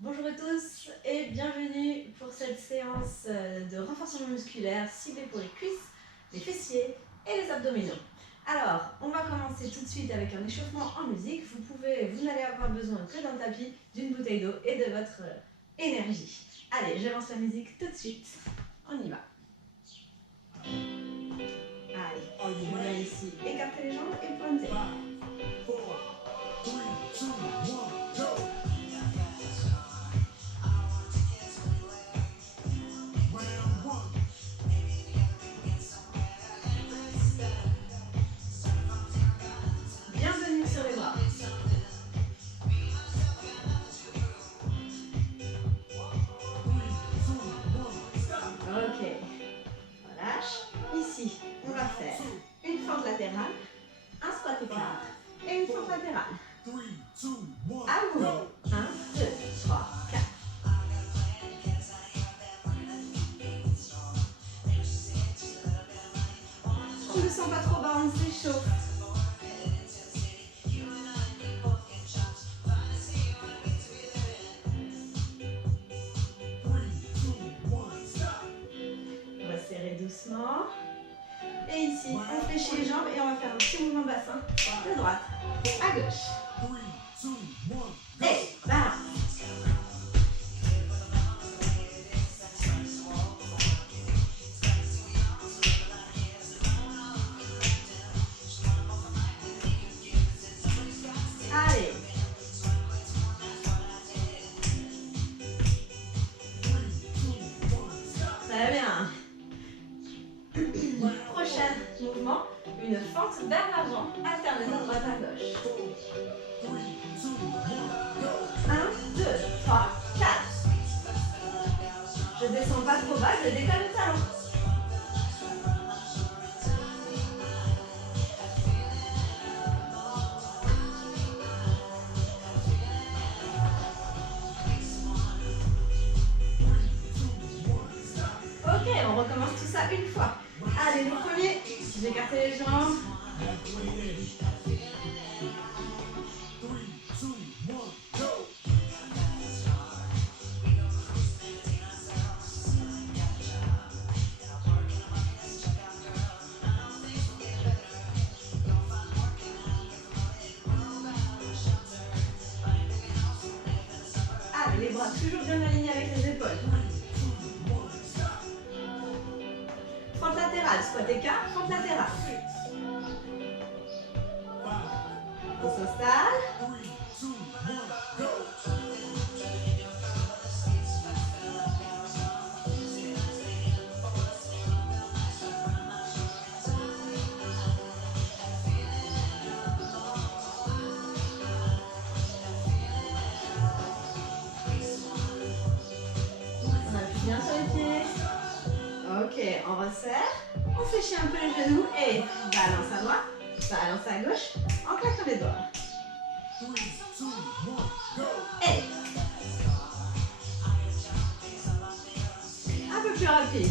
Bonjour à tous et bienvenue pour cette séance de renforcement musculaire ciblée pour les cuisses, les fessiers et les abdominaux. Alors, on va commencer tout de suite avec un échauffement en musique. Vous n'allez avoir besoin que d'un tapis, d'une bouteille d'eau et de votre énergie. Allez, je lance la musique tout de suite. On y va. Allez, on va ici écarter les jambes et pointer. 5, 4, 3, 2, 1, go! Bienvenue sur les bras. Ok, relâche. Ici, on va faire une fente latérale, un squat écart et une fente latérale. À vous. 1, 2, 3, 4. On ne sent pas trop bas, on s'échauffe. On va serrer doucement. Et ici, on fléchit les jambes et on va faire un petit mouvement de bassin de droite à gauche. Et balance. Allez. Très bien. Prochain mouvement, une fente vers l'avant, alternée de droite à gauche. 1, 2, 3, 4. Je descends pas trop bas, je décolle le talon. Ok, on recommence tout ça une fois. Allez, le premier, j'écarte les jambes. Allez, les bras toujours bien alignés avec les épaules. Fente latérale, squat écart, fente latérale. On s'installe. On appuie bien sur les pieds. Ok, on resserre. On fléchit un peu les genoux et balance à droite, balance à gauche, en claquant les doigts. Et un peu plus rapide.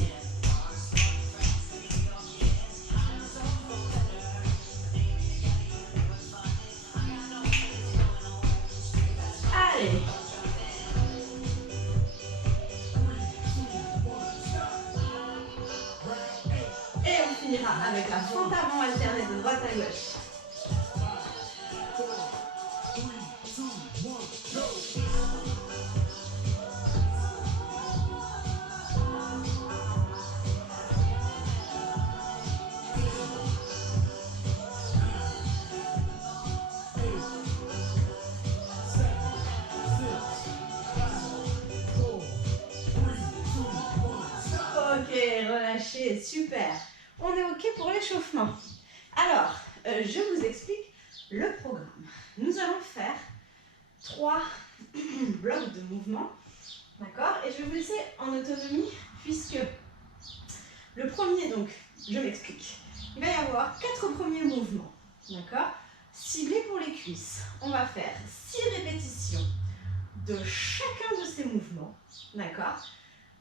Allez. Et on finira avec la fente avant alternée de droite à gauche. Ok, relâchez, super. On est ok pour l'échauffement. Alors, je vous explique le programme. Nous allons faire 3 blocs de mouvement, d'accord? Et je vais vous laisser en autonomie puisque le premier, donc, je m'explique. Il va y avoir 4 premiers mouvements, d'accord? Ciblés pour les cuisses. On va faire 6 répétitions de chacun de ces mouvements, d'accord?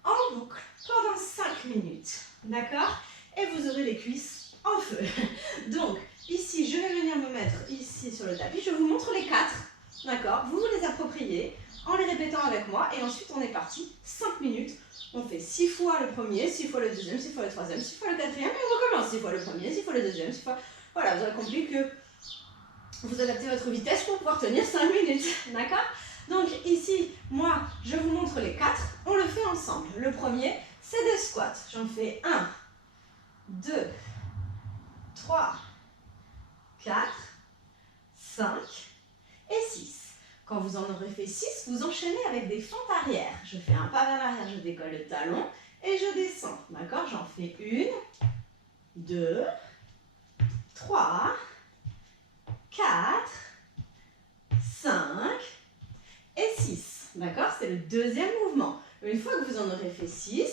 En boucle pendant 5 minutes, d'accord? Et vous aurez les cuisses en feu. Donc, ici, je vais venir me mettre ici sur le tapis. Je vous montre les 4, d'accord? Vous vous les appropriez. en les répétant avec moi. Et ensuite, on est parti 5 minutes. On fait 6 fois le premier, 6 fois le deuxième, 6 fois le troisième, 6 fois le quatrième. Et on recommence 6 fois le premier, 6 fois le deuxième, 6 fois... Voilà, vous avez compris que vous adaptez votre vitesse pour pouvoir tenir 5 minutes. D'accord? Donc ici, moi, je vous montre les 4. On le fait ensemble. Le premier, c'est des squats. J'en fais 1, 2, 3, 4, 5 et 6. Quand vous en aurez fait 6, vous enchaînez avec des fentes arrière. Je fais un pas vers l'arrière, je décolle le talon et je descends. D'accord? J'en fais 1, 2, 3, 4, 5 et 6. D'accord? C'est le deuxième mouvement. Une fois que vous en aurez fait 6,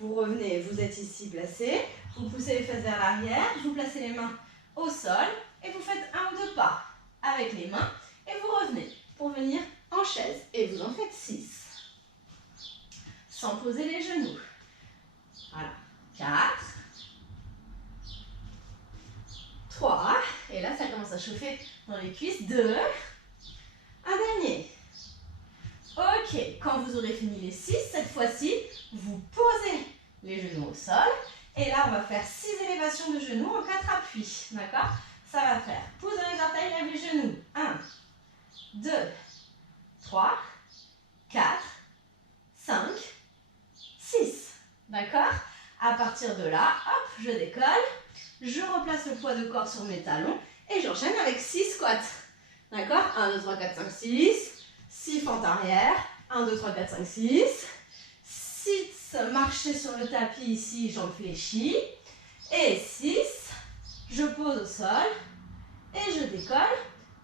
vous revenez, vous êtes ici placé, vous poussez les fesses vers l'arrière, vous placez les mains au sol et vous faites 1 ou 2 pas avec les mains et vous revenez pour venir en chaise. Et vous en faites 6. Sans poser les genoux. Voilà. 4, 3, et là ça commence à chauffer dans les cuisses. 2, un dernier. Ok, quand vous aurez fini les 6, cette fois-ci, vous posez les genoux au sol. Et là, on va faire 6 élévations de genoux en 4 appuis. D'accord? Ça va faire pouce dans les orteils, lève les genoux. 1, 2, 3, 4, 5, 6. D'accord? À partir de là, hop, je décolle. Je replace le poids de corps sur mes talons. Et j'enchaîne avec 6 squats. D'accord? 1, 2, 3, 4, 5, 6. 6 fentes arrière, 1, 2, 3, 4, 5, 6, 6 marcher sur le tapis ici, jambes fléchies, et 6, je pose au sol, et je décolle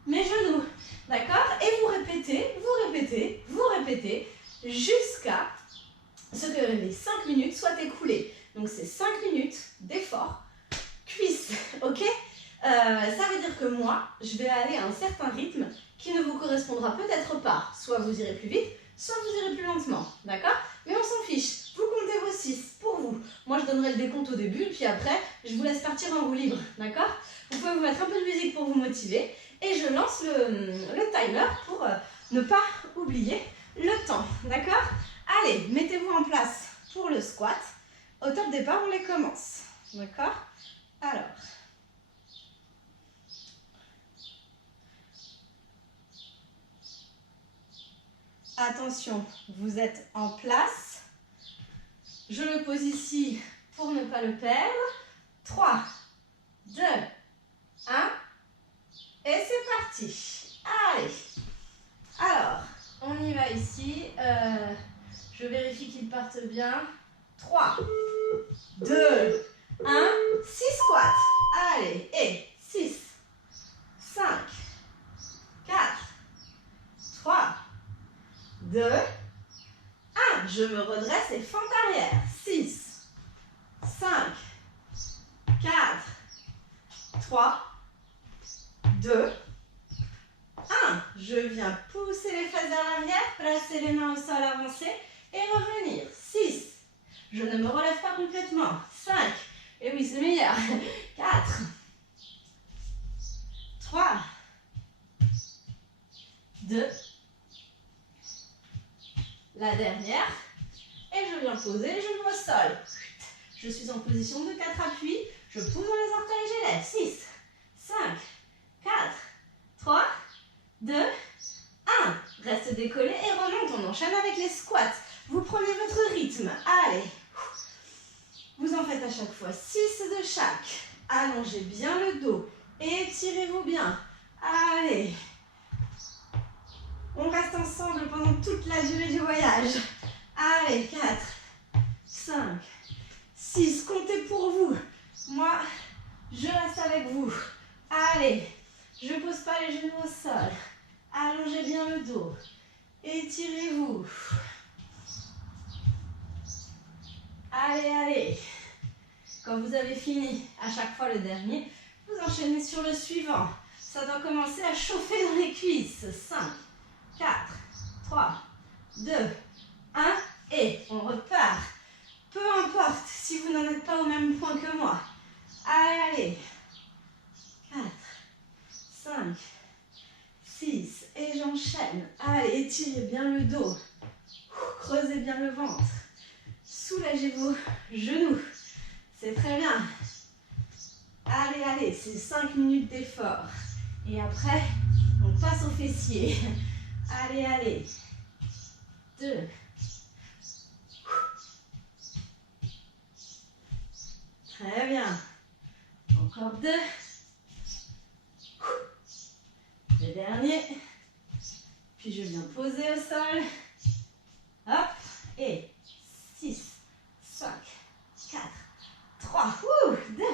mes genoux, d'accord? Et vous répétez, vous répétez, vous répétez, jusqu'à ce que les 5 minutes soient écoulées. Donc c'est 5 minutes d'effort, cuisses, ok? Ça veut dire que moi, je vais aller à un certain rythme qui ne vous correspondra peut-être pas. Soit vous irez plus vite, soit vous irez plus lentement. D'accord? Mais on s'en fiche. Vous comptez vos 6 pour vous. Moi, je donnerai le décompte au début, puis après, je vous laisse partir en roue libre. D'accord? Vous pouvez vous mettre un peu de musique pour vous motiver. Et je lance le timer pour ne pas oublier le temps. D'accord? Allez, mettez-vous en place pour le squat. Au top départ, on les commence. D'accord? Alors... Attention, vous êtes en place. Je le pose ici pour ne pas le perdre. 3, 2, 1. Et c'est parti. Allez. Alors, on y va ici. Je vérifie qu'ils partent bien. 3, 2, 1. 6 squats. Allez. Et 6, 5, 4, 3, 2, 1. Je me redresse et fente arrière. 6, 5, 4, 3, 2, 1. Je viens pousser les fesses vers l'arrière, placer les mains au sol, avancer et revenir. 6. Je ne me relève pas complètement. 5. Et oui, c'est meilleur. 4, 3, 2, la dernière, et je viens poser les genoux au sol. Je suis en position de 4 appuis, je pousse dans les orteils et j'élève. 6, 5, 4, 3, 2, 1. Reste décollé et remonte, on enchaîne avec les squats. Vous prenez votre rythme, allez. Vous en faites à chaque fois 6 de chaque. Allongez bien le dos, étirez-vous bien. Allez. On reste ensemble pendant toute la durée du voyage. Allez, 4, 5, 6. Comptez pour vous. Moi, je reste avec vous. Allez, je ne pose pas les genoux au sol. Allongez bien le dos. Étirez-vous. Allez, allez. Quand vous avez fini à chaque fois le dernier, vous enchaînez sur le suivant. Ça doit commencer à chauffer dans les cuisses. 5, 4, 3, 2, 1 et on repart. Peu importe si vous n'en êtes pas au même point que moi. Allez, allez. 4, 5, 6. Et j'enchaîne. Allez, étirez bien le dos. Creusez bien le ventre. Soulagez vos genoux. C'est très bien. Allez, allez, c'est 5 minutes d'effort. Et après, on passe aux fessiers. Allez, allez. 2. Très bien. Encore 2. Le dernier. Puis je viens poser au sol. Hop. Et 6, 5, 4, 3, 2,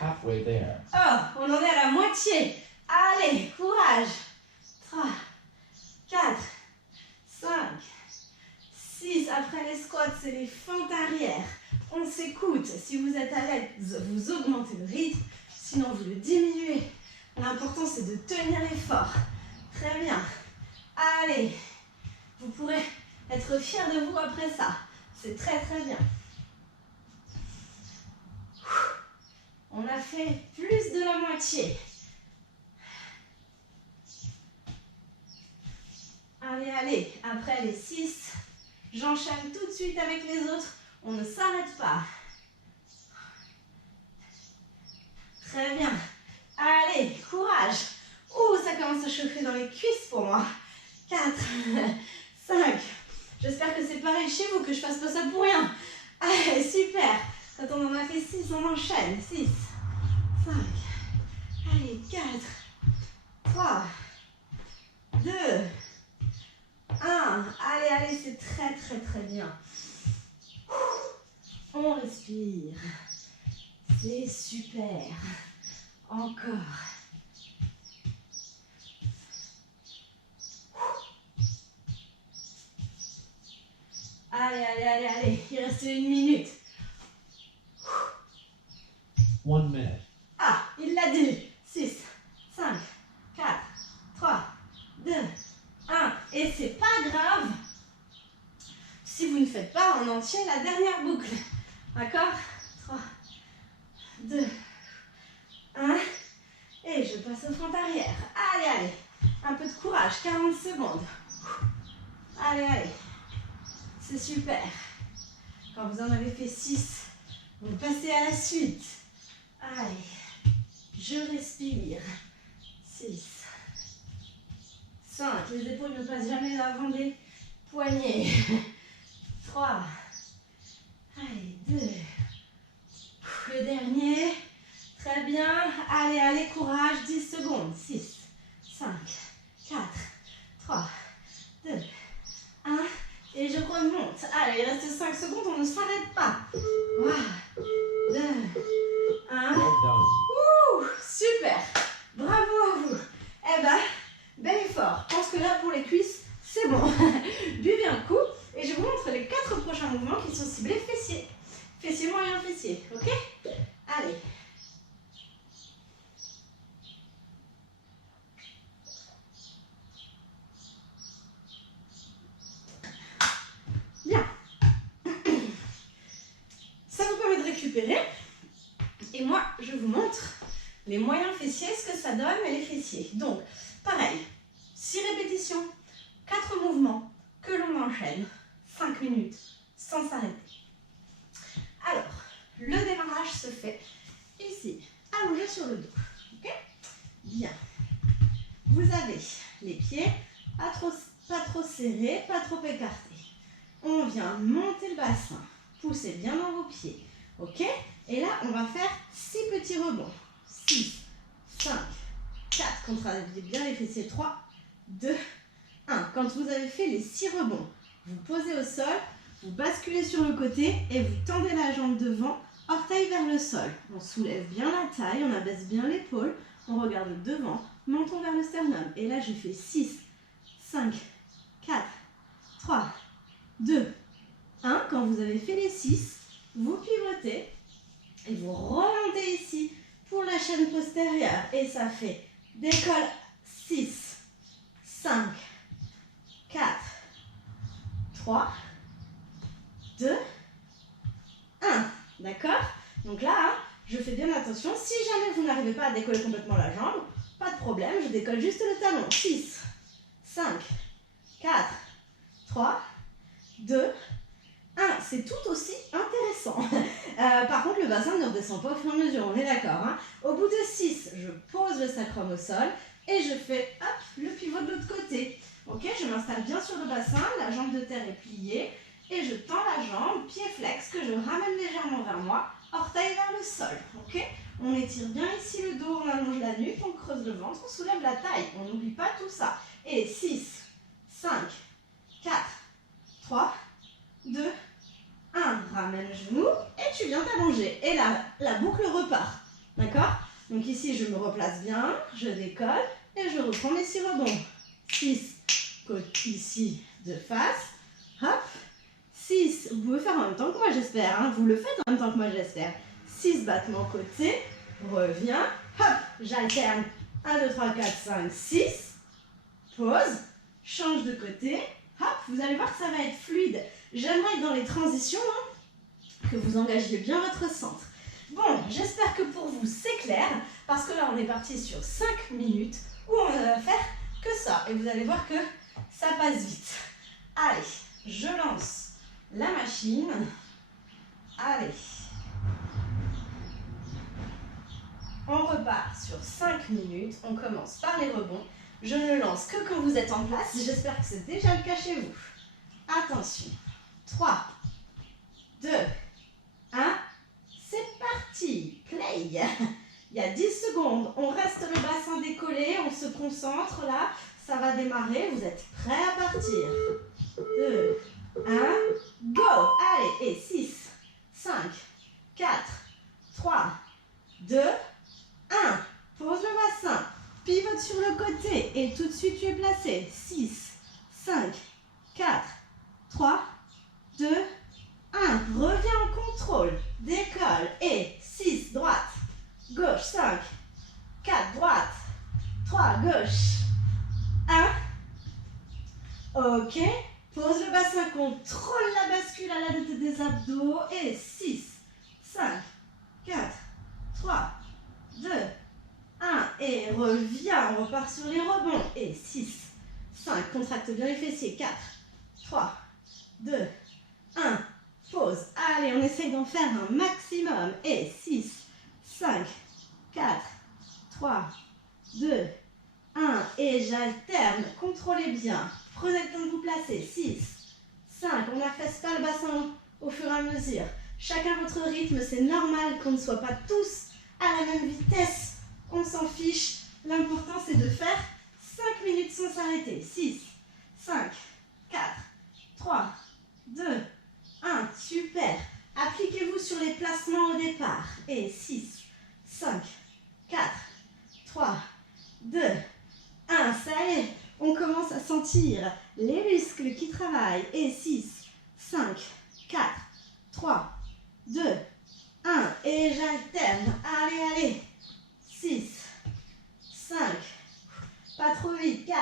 1. Halfway there. Oh, on en est à la moitié. Allez, courage. 3, 4, 5, 6. Après les squats, c'est les fentes arrière. On s'écoute. Si vous êtes à l'aise, vous augmentez le rythme. Sinon, vous le diminuez. L'important, c'est de tenir l'effort. Très bien. Allez. Vous pourrez être fiers de vous après ça. C'est très, très bien. On a fait plus de la moitié. Allez, allez. Après les 6, j'enchaîne tout de suite avec les autres. On ne s'arrête pas. Très bien. Allez, courage. Ouh, ça commence à chauffer dans les cuisses pour moi. 4, 5. J'espère que c'est pareil chez vous, que je fasse pas ça pour rien. Allez, super. Quand on en a fait 6, on enchaîne. 6, 5. Allez, 4, 3, 2, 1. Allez, allez, c'est très, très, très bien. On respire. C'est super. Encore. Allez, allez, allez, allez. Il reste 1 minute. 1 minute. Ah, il l'a dit. 6, 5, 4, 3, 2, 1. Et c'est pas grave si vous ne faites pas en entier la dernière boucle. D'accord? 3, 2, 1. Et je passe au fond arrière. Allez, allez. Un peu de courage. 40 secondes. Allez, allez. C'est super. Quand vous en avez fait 6, vous passez à la suite. Allez. Je respire. 6, 5. Les épaules ne passent jamais avant des poignets. 3. Allez, 2. Le dernier. Très bien. Allez, allez, courage. 10 secondes. 6, 5, 4, 3, 2, 1. Et je remonte. Allez, il reste 5 secondes. On ne s'arrête pas. 3, 2, 1. Well done. Ouh, super. Bravo à vous. Eh ben, bel effort. Je pense que là, pour les cuisses, c'est bon. Buvez un coup. Et je vous montre les 4 prochains mouvements qui sont ciblés fessiers. Fessier moyen, fessier. Ok? Allez. Bien. Ça vous permet de récupérer. Et moi, je vous montre les moyens fessiers, ce que ça donne, et les fessiers. Donc, pareil, 6 répétitions, 4 mouvements que l'on enchaîne, 5 minutes, sans s'arrêter. Alors, le démarrage se fait ici, allongé sur le dos. Ok? Bien. Vous avez les pieds pas trop serrés, pas trop écartés. On vient monter le bassin, poussez bien dans vos pieds. Ok? Et là, on va faire 6 petits rebonds. 6, 5, 4, contractez bien les fessiers. 3, 2, 1. Quand vous avez fait les 6 rebonds, vous posez au sol, vous basculez sur le côté et vous tendez la jambe devant, orteil vers le sol. On soulève bien la taille, on abaisse bien l'épaule, on regarde devant, menton vers le sternum. Et là, je fais 6, 5, 4, 3, 2, 1. Quand vous avez fait les 6, vous pivotez et vous remontez ici pour la chaîne postérieure. Et ça fait décolle 6, 5, 4, 3, 2, 1. D'accord? Donc là, je fais bien attention. Si jamais vous n'arrivez pas à décoller complètement la jambe, pas de problème, je décolle juste le talon. 6, 5, 4, 3, 2, 1. C'est tout aussi intéressant. Par contre, le bassin ne redescend pas au fur et à mesure, on est d'accord. Hein. Au bout de 6, je pose le sacrum au sol et je fais hop, le pivot de l'autre côté. Ok, je m'installe bien sur le bassin, la jambe de terre est pliée et je tends la jambe, pied flex, que je ramène légèrement vers moi, orteil vers le sol. Ok, on étire bien ici le dos, on allonge la nuque, on creuse le ventre, on soulève la taille. On n'oublie pas tout ça. Et 6, 5, 4, 3, 2, 1. Ramène le genou et tu viens t'allonger. Et là, la boucle repart. D'accord? Donc ici, je me replace bien, je décolle et je reprends mes 6 rebonds. 6, côte ici de face. Hop. 6, vous pouvez faire en même temps que moi, j'espère. Hein. Vous le faites en même temps que moi, j'espère. 6 battements côté. Reviens. Hop. J'alterne. 1, 2, 3, 4, 5, 6. Pause. Change de côté. Hop. Vous allez voir que ça va être fluide. J'aimerais être dans les transitions, hein, que vous engagiez bien votre centre. Bon, j'espère que pour vous, c'est clair. Parce que là, on est parti sur 5 minutes où on ne va faire que ça. Et vous allez voir que ça passe vite. Allez, je lance la machine. Allez. On repart sur 5 minutes. On commence par les rebonds. Je ne le lance que quand vous êtes en place. J'espère que c'est déjà le cas chez vous. Attention. 3, 2, 1. C'est parti. Play. Il y a 10 secondes. On reste le bassin décollé. On se concentre là. Ça va démarrer. Vous êtes prêts à partir. 2, 1, go. Allez. Et 6, 5, 4, 3, 2, 1. Pose le bassin. Pivote sur le côté. Et tout de suite, tu es placé. 6, 5, 4, 3, 2, 1. Reviens en contrôle. Décolle. Et 6, droite. Gauche. 5, 4, droite. 3, gauche. 1. Ok. Pose le bassin. Contrôle la bascule à l'aide des abdos. Et 6, 5, 4, 3, 2, 1. Et reviens. On repart sur les rebonds. Et 6, 5. Contracte bien les fessiers. 4, 3, 2, 1. Pause. Allez, on essaye d'en faire un maximum. Et 6, 5, 4, 3, 2, 1. Et j'alterne. Contrôlez bien. Prenez le temps de vous placer. 6, 5. On n'affaisse pas le bassin au fur et à mesure. Chacun votre rythme. C'est normal qu'on ne soit pas tous à la même vitesse. On s'en fiche. L'important, c'est de faire 5 minutes sans s'arrêter. 6, 5, 4, 3, 2, 1. Super. Appliquez-vous sur les placements au départ. Et 6, 5, 4, 3, 2, 1. Ça y est, on commence à sentir les muscles qui travaillent. Et 6, 5, 4, 3, 2, 1. Et j'alterne. Allez, allez. 6, 5, pas trop vite. 4,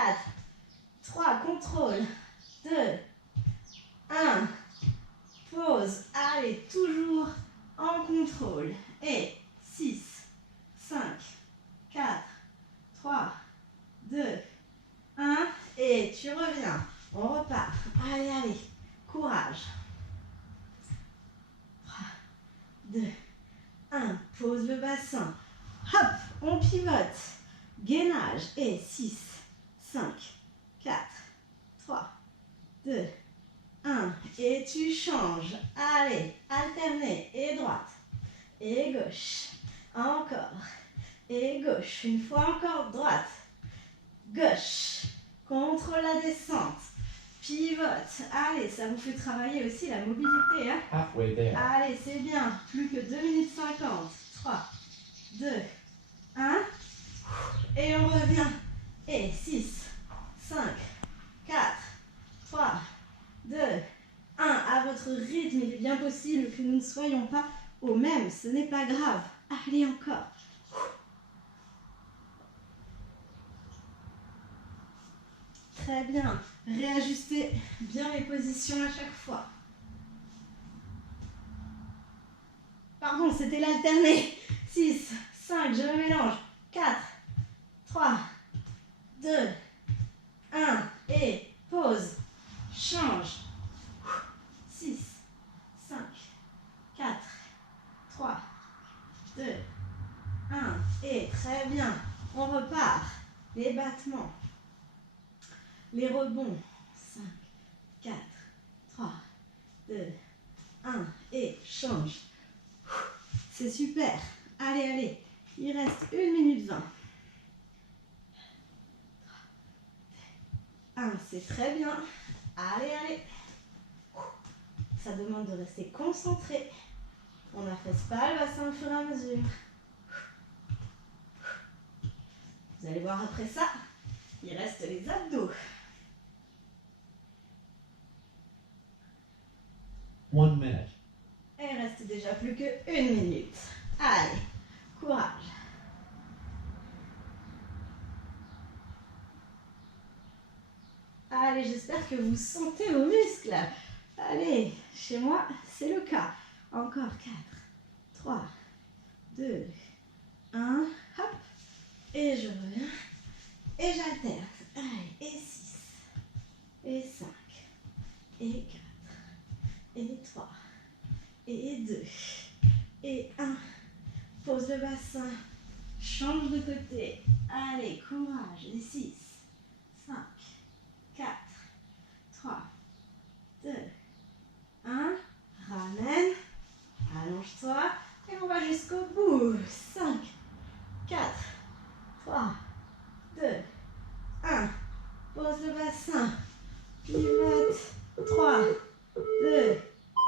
3, contrôle. 2, 1. Pause. Allez, toujours en contrôle. Et 6, 5, 4, 3, 2, 1. Et tu reviens. On repart. Allez, allez. Courage. 3, 2, 1. Pose le bassin. Hop, on pivote. Gainage. Et 6, 5, 4, 3, 2, 1. Et tu changes. Allez, alterner. Et droite. Et gauche. Encore. Et gauche. Une fois encore, droite. Gauche. Contrôle la descente. Pivote. Allez, ça vous fait travailler aussi la mobilité. Hein? Halfway there. Allez, c'est bien. Plus que 2 minutes 50. 3, 2, 1. Et on revient. Et 6, 5, 4, 3, 2, 1. À votre rythme, il est bien possible que nous ne soyons pas au même. Ce n'est pas grave. Allez, encore. Très bien. Réajustez bien les positions à chaque fois. Pardon, c'était l'alterné. 6, 5, je me mélange. 4, 3, 2, 1, et pause. Change. 6, 5, 4, 3, 2, 1, et très bien. On repart. Les battements. Les rebonds. 5, 4, 3, 2, 1, et change. C'est super. Allez, allez. Il reste 1 minute 20. 1, c'est très bien. Allez, allez. Ça demande de rester concentré. On n'affaisse pas le bassin au fur et à mesure. Vous allez voir après ça, il reste les abdos. 1 minute. Et il reste déjà plus que 1 minute. Allez, courage. Allez, j'espère que vous sentez vos muscles. Allez, chez moi, c'est le cas. Encore 4, 3, 2, 1, hop. Et je reviens. Et j'alterne. Allez, et 6, et 5, et 4, et 3, et 2, et 1. Pose le bassin. Change de côté. Allez, courage. Et 6, 5, 4, 3, 2, 1. Ramène. Allonge-toi. Et on va jusqu'au bout. 5, 4, 3, 2, 1. Pose le bassin. Pivote. 3, 2,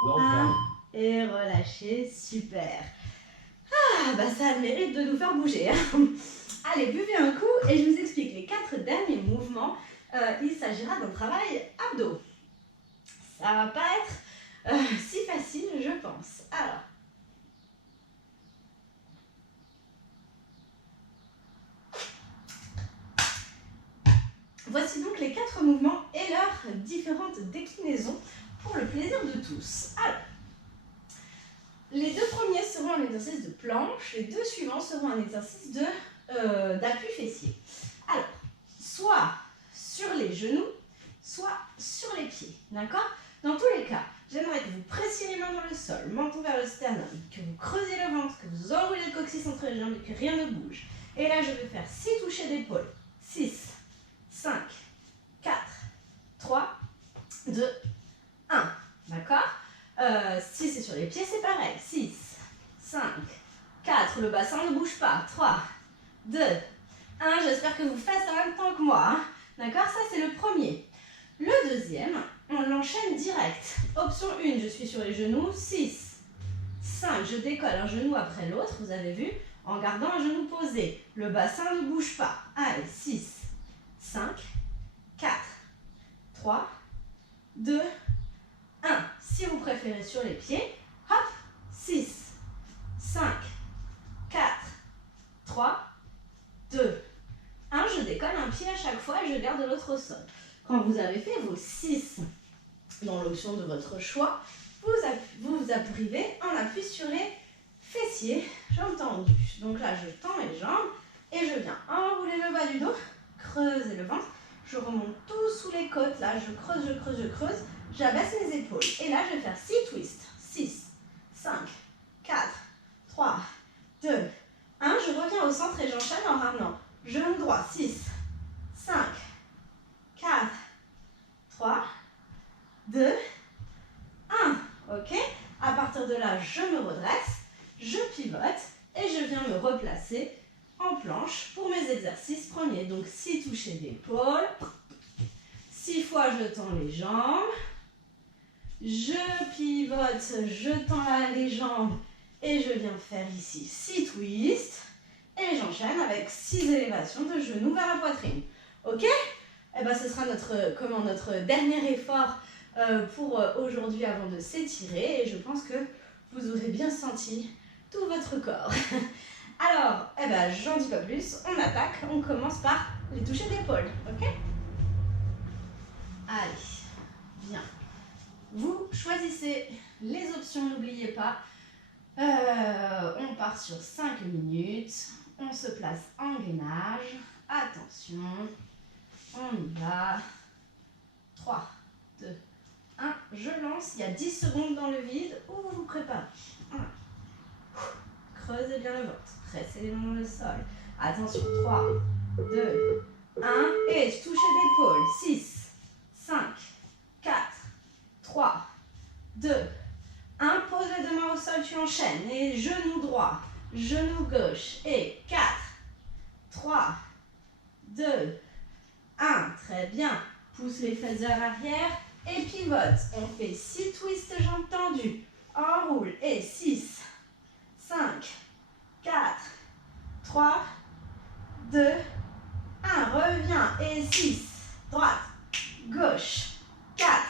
Well 1. done. Et relâchez. Super. Ah, bah ça a le mérite de nous faire bouger. Hein. Allez, buvez un coup et je vous explique les 4 derniers mouvements. Il s'agira d'un travail abdos. Ça va pas être si facile, je pense. Alors, voici donc les 4 mouvements et leurs différentes déclinaisons pour le plaisir de tous. Alors, les 2 premiers seront un exercice de planche, les 2 suivants seront un exercice d'appui fessier. Alors, soit sur les genoux, soit sur les pieds, d'accord? Dans tous les cas, j'aimerais que vous pressiez les mains dans le sol, menton vers le sternum, que vous creusiez le ventre, que vous enroulez le coccyx entre les jambes et que rien ne bouge. Et là, je vais faire 6 touchés d'épaule. 6, 5, 4, 3, 2, 1. D'accord? Si c'est sur les pieds, c'est pareil. 6, 5, 4. Le bassin ne bouge pas. 3, 2, 1. J'espère que vous faites en même temps que moi. Hein. D'accord? Ça, c'est le premier. Le deuxième, on l'enchaîne direct. Option 1, je suis sur les genoux. 6, 5. Je décolle un genou après l'autre. Vous avez vu? En gardant un genou posé. Le bassin ne bouge pas. Allez, 6, 5, 4, 3, 2, 1. Si vous préférez sur les pieds, hop, 6, 5, 4, 3, 2, 1. Je décolle un pied à chaque fois et je garde l'autre au sol. Quand vous avez fait vos 6 dans l'option de votre choix, vous vous appuyez en appui sur les fessiers, jambes tendues. Donc là, je tends les jambes et je viens enrouler le bas du dos, creuser le ventre. Je remonte tout sous les côtes. Là, je creuse, je creuse, je creuse. J'abaisse mes épaules. Et là, je vais faire 6 twists. 6, 5, 4, 3, 2, 1. Je reviens au centre et j'enchaîne en ramenant. Genou droit. 6, 5, 4, 3, 2, 1. Ok? À partir de là, je me redresse, je pivote et je viens me replacer en planche pour mes exercices premiers. Donc 6 touchés d'épaule. 6 fois, je tends les jambes. Je pivote, je tends les jambes et je viens faire ici 6 twists. Et j'enchaîne avec 6 élévations de genoux vers la poitrine. Ok? Eh ben, ce sera notre dernier effort pour aujourd'hui avant de s'étirer. Et je pense que vous aurez bien senti tout votre corps. Alors, eh ben, j'en dis pas plus. On attaque. On commence par les touchés d'épaule. Ok? Allez, bien. Vous choisissez les options, n'oubliez pas. On part sur 5 minutes. On se place en gainage. Attention. On y va. 3, 2, 1. Je lance. Il y a 10 secondes dans le vide. Où vous vous préparez. 1. Creusez bien le ventre. Pressez les mains dans le sol. Attention. 3, 2, 1. Et touchez l'épaule. 6, 5, 4, 3, 2, 1. Pose les deux mains au sol. Tu enchaînes. Et genou droit. Genou gauche. Et 4, 3, 2, 1. Très bien. Pousse les fesses vers l'arrière et pivote. On fait 6 twists jambes tendues. Enroule et 6, 5, 4, 3, 2, 1. Reviens et 6. Droite, gauche. 4,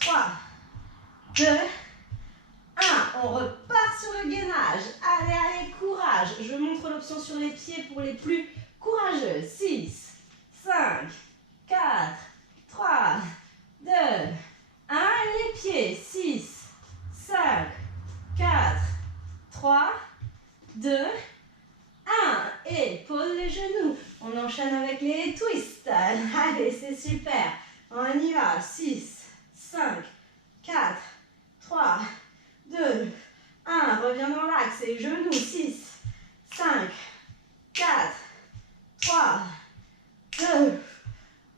3, 2, 1. On repart sur le gainage. Allez, allez, courage. Je montre l'option sur les pieds pour les plus courageux. 6, 5, 4, 3, 2, 1. Les pieds. 6, 5, 4, 3, 2, 1. Et pose les genoux. On enchaîne avec les twists. Allez, c'est super. On y va. 6, 5, 4, 3, 2, 1. Reviens dans l'axe et genoux. 6, 5, 4, 3, 2,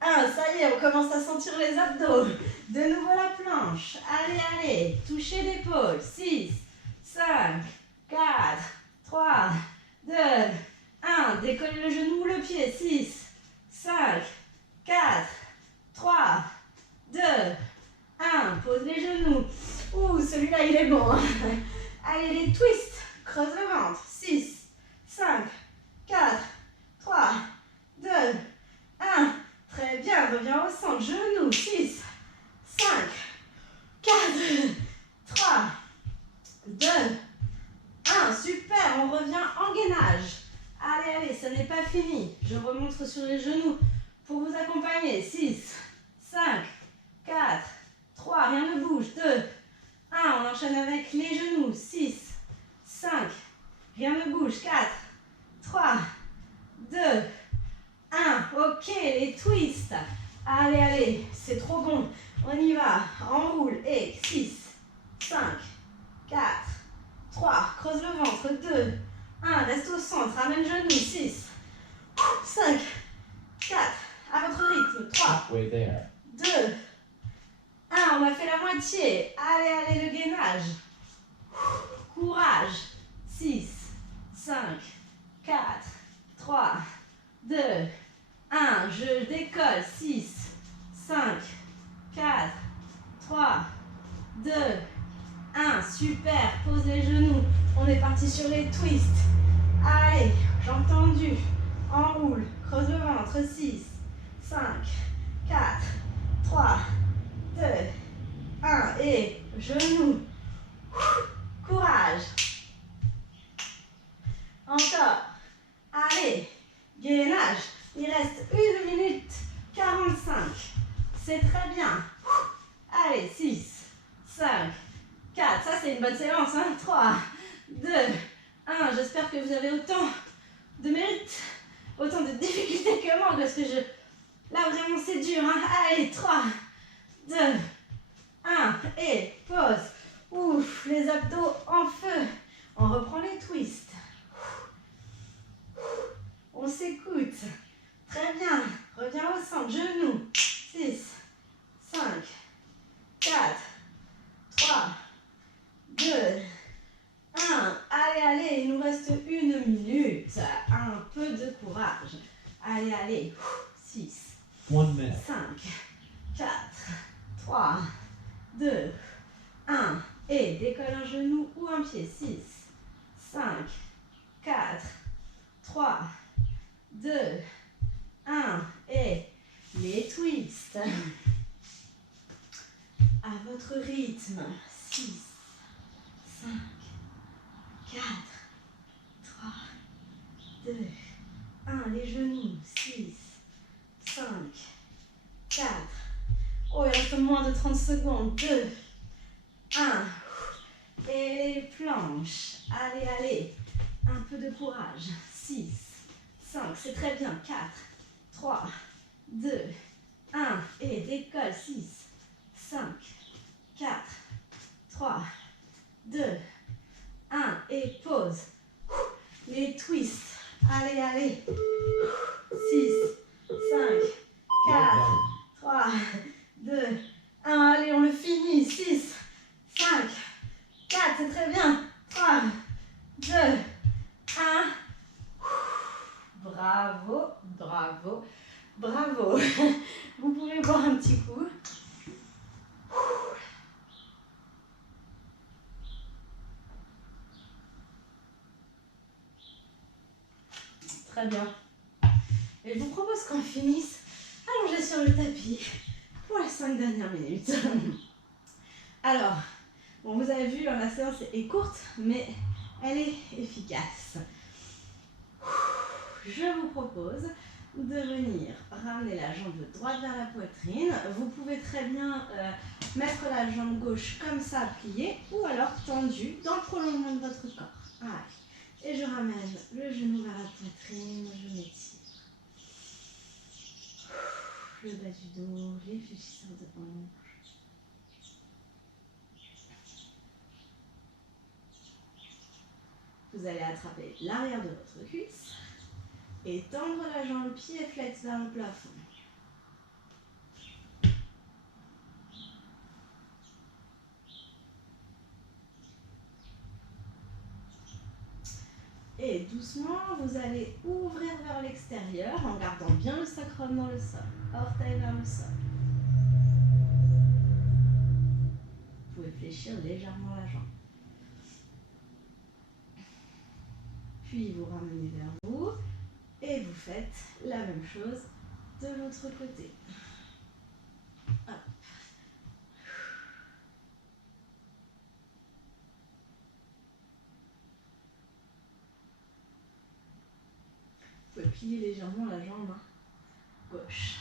1. Ça y est, on commence à sentir les abdos. De nouveau la planche. Allez, allez. Touchez l'épaule. 6, 5, 4, 3, 2, 1. Décollez le genou ou le pied. 6, 5, 4, 3, 2, 1. Pose les genoux. Ouh, celui-là, il est bon. Allez, les twists. Creuse le ventre. 6, 5, 4, 3, 2, 1. Très bien. Reviens au centre. Genoux. 6, 5, 4, 3, 2, 1. Super. On revient en gainage. Allez, allez, ce n'est pas fini. Je remonte sur les genoux pour vous accompagner. 6, 5, 4, 3, rien ne bouge. 2, 1, on enchaîne avec les genoux. 6, 5, rien ne bouge. 4, 3, 2, 1. Ok, les twists. Allez, allez, c'est trop bon. On y va. Enroule. Et 6, 5, 4, 3. Creuse le ventre. 2, 1. Reste au centre. Ramène genou. 6, 5, 4. À votre rythme. 3, Halfway there. 2, 1. On a fait la moitié. Allez, allez, le gainage. Courage. 6, 5, 4, 3, 2, 1. Je décolle. 6, 5, 4, 3, 2, 1. Super. Pose les genoux. On est parti sur les twists. Allez, jambes tendues. Enroule. Creuse le ventre. 6, 5, 4, 3, 2, 1. Et genoux. Courage. Encore. Allez. Gainage. Il reste 1 minute 45. C'est très bien. Allez, 6, 5, 4. Ça, c'est une bonne séance. 3, 2, 1. J'espère que vous avez autant de mérite, autant de difficultés que moi, parce que là, vraiment, c'est dur. Allez, 3, 2, 1. Et pause. Ouf, les abdos en feu. On reprend les twists. On s'écoute. Très bien. Reviens au centre. Genoux. 6, 5, 4, 3, 2, 1. Allez, allez. Il nous reste 1 minute. Un peu de courage. Allez, allez. 6, 1 minute. 5, 4, 3, 2, 1. Et décolle un genou ou un pied. 6, 5, 4, 3, 2, 1. Et les twists. À votre rythme. 6, 5, 4, 3, 2, 1. Les genoux. 6, 5, 4. Oh, il reste moins de 30 secondes. 2, 1. Et les planches. Allez, allez. Un peu de courage. 6, 5, c'est très bien. 4, 3, 2, 1. Et décolle. 6, 5, 4, 3, 2, 1. Et pause. Les twists. Allez, allez. 6, 5, 4, 3, 2, 1. Allez, on le finit. 6, 5, 4, c'est très bien. 3, 2, 1. Bravo, bravo, bravo. Vous pouvez boire un petit coup. Très bien. Et je vous propose qu'on finisse allongé sur le tapis pour les 5 dernières minutes. Alors, bon, vous avez vu, la séance est courte, mais elle est efficace. Je vous propose de venir ramener la jambe droite vers la poitrine. Vous pouvez très bien mettre la jambe gauche comme ça, pliée, ou alors tendue dans le prolongement de votre corps. Allez. Et je ramène le genou vers la poitrine, je m'étire. Le bas du dos, les fléchisseurs de hanche. Vous allez attraper l'arrière de votre cuisse et tendre la jambe pied flex vers le plafond. Et doucement, vous allez ouvrir vers l'extérieur en gardant bien le sacrum dans le sol. Orteil vers le sol. Vous pouvez fléchir légèrement la jambe. Puis vous ramenez vers vous et vous faites la même chose de l'autre côté. Hop. Vous pouvez plier légèrement la jambe gauche.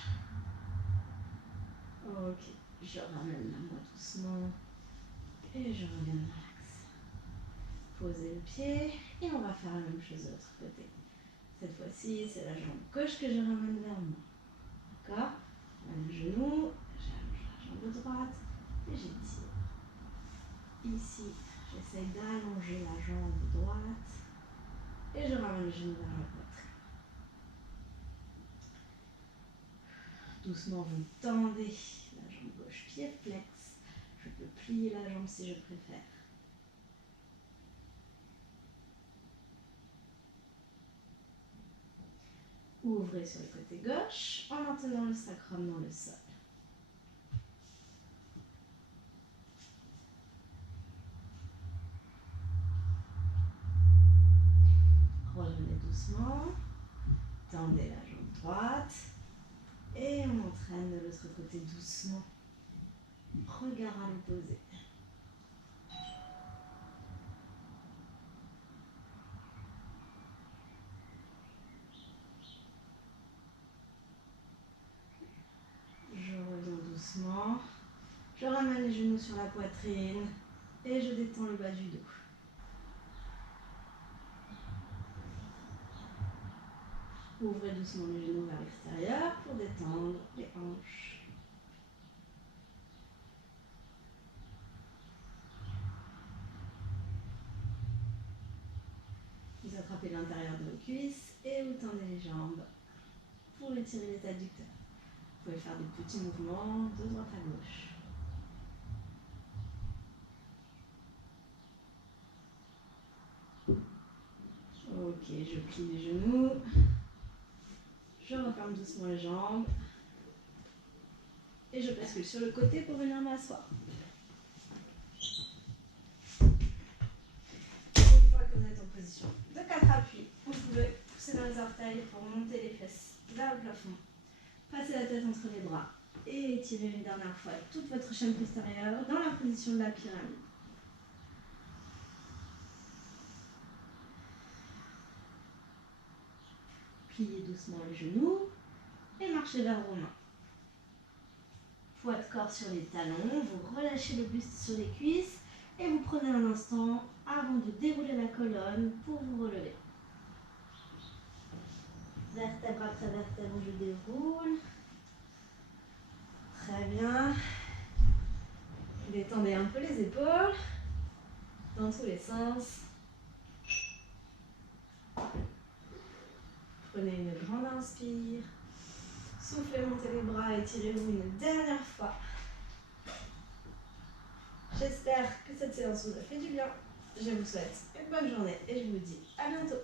Ok, je ramène la main doucement et je reviens relax. Posez le pied et on va faire la même chose de l'autre côté. Cette fois-ci, c'est la jambe gauche que je ramène vers moi. D'accord? Le genou, j'allonge la jambe droite et j'étire. Ici, j'essaye d'allonger la jambe droite et je ramène le genou vers la poitrine. Doucement, vous tendez la jambe gauche, pied flex. Je peux plier la jambe si je préfère. Ouvrez sur le côté gauche en maintenant le sacrum dans le sol. Revenez doucement. Tendez la jambe droite. Et on entraîne de l'autre côté doucement. Regard à l'opposé. Je reviens doucement. Je ramène les genoux sur la poitrine et je détends le bas du dos. Ouvrez doucement les genoux vers l'extérieur pour détendre les hanches. Vous attrapez l'intérieur de vos cuisses et vous tendez les jambes pour étirer les adducteurs. Vous pouvez faire des petits mouvements de droite à gauche. Ok, je plie les genoux. Je referme doucement les jambes. Et je bascule sur le côté pour venir m'asseoir. Une fois que vous êtes en position de 4 appuis, vous pouvez pousser dans les orteils pour monter les fesses vers le plafond. Passez la tête entre les bras et étirez une dernière fois toute votre chaîne postérieure dans la position de la pyramide. Pliez doucement les genoux et marchez vers vos mains. Poids de corps sur les talons, vous relâchez le buste sur les cuisses et vous prenez un instant avant de dérouler la colonne pour vous relever. Vertèbre après vertèbre, je déroule. Très bien. Détendez un peu les épaules dans tous les sens. Prenez une grande inspire. Soufflez, montez les bras, étirez-vous une dernière fois. J'espère que cette séance vous a fait du bien. Je vous souhaite une bonne journée et je vous dis à bientôt.